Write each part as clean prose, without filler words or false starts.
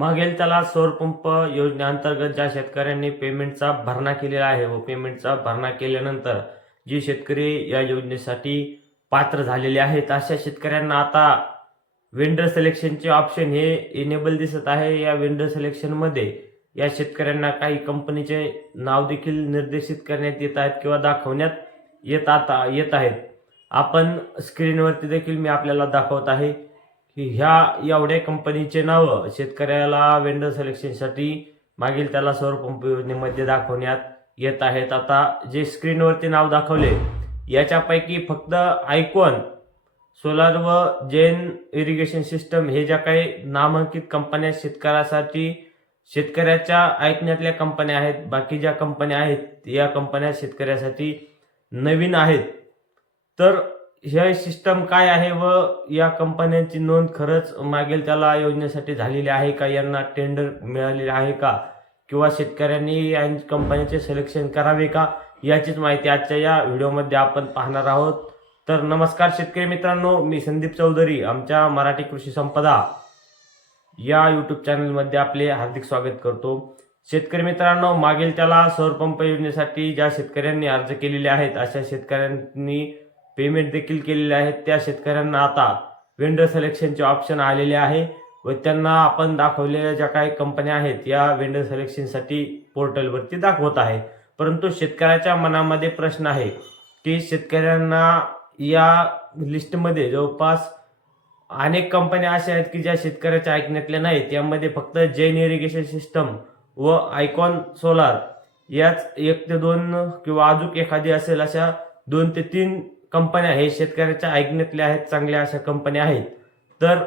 मागेल त्याला सौर पंप योजनेअंतर्गत ज्या शेतकऱ्यांनी पेमेंटचा भरणा केलेला आहे व पेमेंटचा भरणा केल्यानंतर जे शेतकरी या योजनेसाठी पात्र झालेले आहेत अशा शेतकऱ्यांना आता वेंडर सिलेक्शनचे ऑप्शन हे इनेबल दिसत आहे। या वेंडर सिलेक्शनमध्ये या शेतकऱ्यांना काही कंपनीचे नाव देखील निर्देशित करण्यात येत आहेत किंवा दाखवण्यात येत आहेत। आपण स्क्रीनवरती देखील मी आपल्याला दाखवत आहे की ह्या एवढ्या कंपनीचे नाव शेतकऱ्याला वेंडर सिलेक्शनसाठी मागील त्याला सौर पंप योजनेमध्ये दाखवण्यात येत आहेत। आता जे स्क्रीनवरती नाव दाखवले याच्यापैकी फक्त आयकॉन सोलार व जैन इरिगेशन सिस्टम हे ज्या काही नामांकित कंपन्या शेतकऱ्याच्या ऐकण्यातल्या कंपन्या आहेत, बाकी ज्या कंपन्या आहेत या कंपन्या शेतकऱ्यासाठी नवीन आहेत। तर हे सिस्टम काय आहे व या कंपन्यांची नोंद खरंच मागेल त्याला योजनेसाठी झालेली आहे का, यांना टेंडर मिळालेले आहे का, किंवा शेतकऱ्यांनी या कंपन्यांचे सिलेक्शन करावे का, याचीच माहिती आजच्या या व्हिडिओमध्ये आपण पाहणार आहोत। तर नमस्कार शेतकरी मित्रांनो, मी संदीप चौधरी आमच्या मराठी कृषी संपदा या यूट्यूब चॅनलमध्ये आपले हार्दिक स्वागत करतो। शेतकरी मित्रांनो, मागील त्याला सौर पंप योजनेसाठी ज्या शेतकऱ्यांनी अर्ज केलेले आहेत अशा शेतकऱ्यांनी पेमेंट देखील केलेले आहेत त्या शेतकऱ्यांना आता वेंडर सिलेक्शनचे ऑप्शन आलेले आहे व त्यांना आपण दाखवलेल्या ज्या काही कंपन्या आहेत या वेंडर सिलेक्शनसाठी पोर्टलवरती दाखवत आहे। परंतु शेतकऱ्याच्या मनामध्ये प्रश्न आहे की शेतकऱ्यांना या लिस्टमध्ये जवळपास अनेक कंपन्या अशा आहेत की ज्या शेतकऱ्याच्या ऐकण्यातल्या नाहीत। यामध्ये फक्त जैन इरिगेशन सिस्टम व आयकॉन सोलार याच 1 ते 2 किंवा अजून एखादी असेल अशा 2 ते 3 कंपन्या हे शेतकऱ्याच्या ऐकण्यातल्या आहेत, चांगल्या अशा कंपन्या आहेत। तर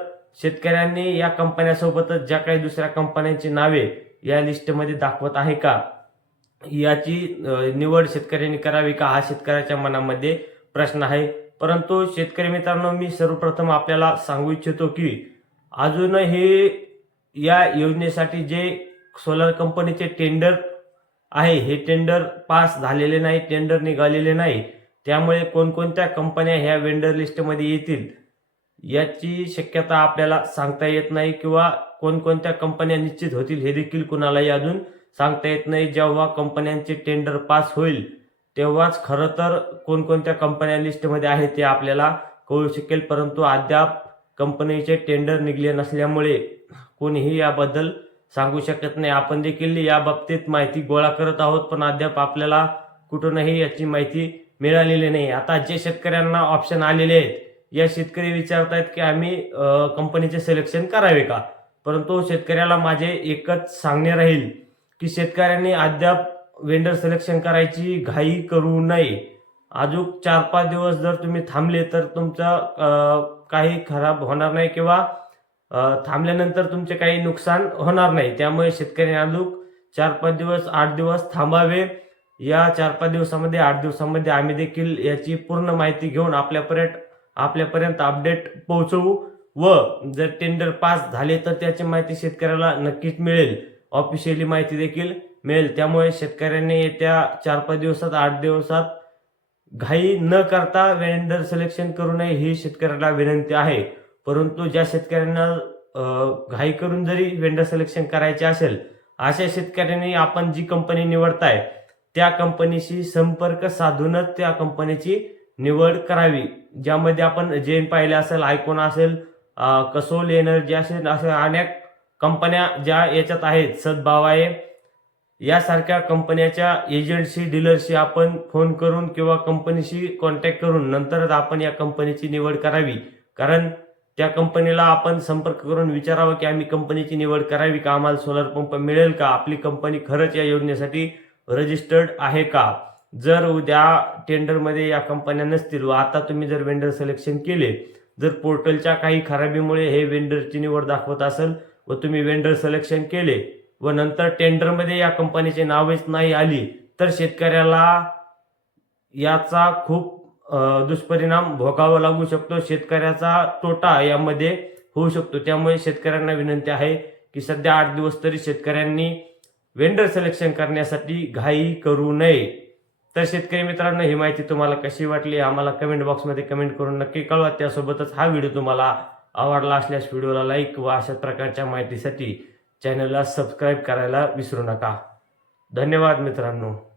शेतकऱ्यांनी या कंपन्यासोबतच ज्या काही दुसऱ्या कंपन्यांची नावे या लिस्टमध्ये दाखवत आहे का याची निवड शेतकऱ्यांनी करावी का, हा शेतकऱ्याच्या मनामध्ये प्रश्न आहे। परंतु शेतकरी मित्रांनो, मी सर्वप्रथम आपल्याला सांगू इच्छितो की अजूनही या योजनेसाठी जे सोलर कंपनीचे टेंडर आहे हे टेंडर पास झालेले नाही, टेंडर निघालेले नाही। त्यामुळे कोणकोणत्या कंपन्या ह्या वेंडर लिस्टमध्ये येतील याची शक्यता आपल्याला सांगता येत नाही किंवा कोणकोणत्या कंपन्या निश्चित होतील हे देखील कुणालाही अजून सांगता येत नाही। जेव्हा कंपन्यांचे टेंडर पास होईल तेव्हाच खरं तर कोणकोणत्या कंपन्या लिस्टमध्ये आहेत ते आपल्याला कळू शकेल। परंतु अद्याप कंपनीचे टेंडर निघले नसल्यामुळे कोणीही याबद्दल सांगू शकत नाही। आपण देखील या बाबतीत माहिती गोळा करत आहोत पण अद्याप आपल्याला कुठूनही याची माहिती मिळालेली नाही। आता जे शेतकऱ्यांना ऑप्शन आलेले आहेत या शेतकरी विचारत आहेत की आम्ही कंपनीचे सिलेक्शन करावे का। परंतु शेतकऱ्याला माझे एकच सांगणे राहील की शेतकऱ्यांनी अद्याप वेंडर सिलेक्शन करायची घाई करू नये। अजून 4-5 दिवस जर तुम्ही थांबले तर तुमचं काही खराब होणार नाही किंवा थांबल्यानंतर तुमचे काही नुकसान होणार नाही। त्यामुळे शेतकऱ्यांनी अजून 4-5 दिवस 8 दिवस थांबावे। या 4-5 दिवसामध्ये 8 दिवसामध्ये आम्ही देखील याची पूर्ण माहिती घेऊन आपल्यापर्यंत अपडेट पोहोचवू व जर टेंडर पास झाले तर त्याची माहिती शेतकऱ्याला नक्कीच मिळेल, ऑफिशियली माहिती देखील मिळेल। त्यामुळे शेतकऱ्यांनी येत्या 4-5 दिवसात 8 दिवसात घाई न करता वेंडर सिलेक्शन करू नये ही शेतकऱ्याला विनंती आहे। परंतु ज्या शेतकऱ्यांना घाई करून जरी वेंडर सिलेक्शन करायचे असेल अशा शेतकऱ्यांनी आपण जी कंपनी निवडताय त्या कंपनीशी संपर्क साधूनच त्या कंपनीची निवड करावी। ज्यामध्ये आपण जैन पाहिले असेल, आयकॉन असेल, कसोल एनर्जी असेल, अशा अनेक कंपन्या ज्या याच्यात आहेत, सद्भाव आहे यासारख्या कंपन्याच्या एजंटशी डीलरशी आपण फोन करून किंवा कंपनीशी कॉन्टॅक्ट करून नंतरच आपण या कंपनीची निवड करावी। कारण त्या कंपनीला आपण संपर्क करून विचारावं की आम्ही कंपनीची निवड करावी का, आम्हाला सोलर पंप मिळेल का, आपली कंपनी खरंच या योजनेसाठी रजिस्टर्ड आहे का। जर उद्या टेंडरमध्ये या कंपन्या नसतील व आता तुम्ही जर वेंडर सिलेक्शन केले, जर पोर्टलच्या काही खराबीमुळे हे वेंडरची निवड दाखवत असेल व तुम्ही वेंडर सिलेक्शन केले व नंतर टेंडरमध्ये या कंपनीचे नावच नाही आली तर शेतकऱ्याला याचा खूप दुष्परिणाम भोगावा लागू शकतो, शेतकऱ्याचा तोटा यामध्ये होऊ शकतो। त्यामुळे शेतकऱ्यांना विनंती आहे की सध्या 8 दिवस तरी शेतकऱ्यांनी वेंडर सिलेक्शन करण्यासाठी घाई करू नये। तर शेतकरी मित्रांनो, ही माहिती तुम्हाला कशी वाटली आम्हाला कमेंट बॉक्समध्ये कमेंट करून नक्की कळवा। त्यासोबतच हा व्हिडिओ तुम्हाला आवडला असल्यास व्हिडिओला लाईक व अशा प्रकारच्या माहितीसाठी चॅनलला सबस्क्राईब करायला विसरू नका. धन्यवाद मित्रांनो.